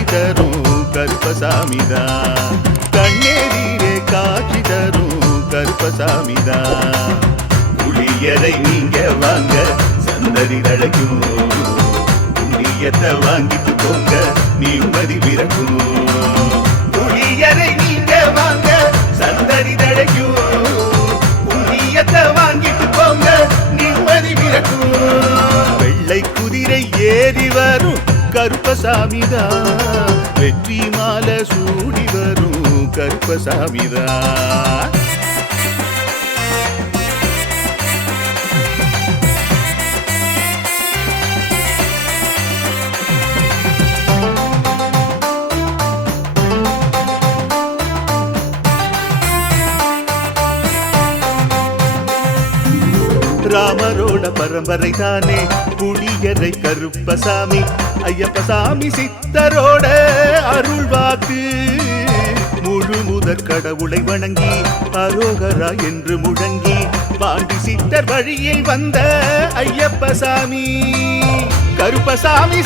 காட்சி தரும் கருப்பசாமிதான். கண்ணேரீரே காட்சி தரும் கருப்பசாமிதான். புளியரை நீங்க வாங்க சந்ததி தழைக்கும், புண்ணியத்தை வாங்கிட்டு போங்க நிம்மதி பிறக்கும். புளியரை நீங்க வாங்க சந்ததி தழைக்கும், புண்ணியத்தை வாங்கிட்டு போங்க நிம்மதி பிறக்கும். வெள்ளை குதிரை ஏறி வரும் கருப்பசாமிதான், வெற்றி மாலை சூடி வரும் கருப்பசாமிதான். ராமரோட பரம்பரை தானே புளியரை கருப்பசாமி. ஐயப்பசாமி சித்தரோட அருள்வாக்கு. முழு முதற் கடவுளை வணங்கி அரோகரா என்று முழங்கி பாண்டி சித்தர் வழியில் வந்த ஐயப்பசாமி. கருப்பசாமி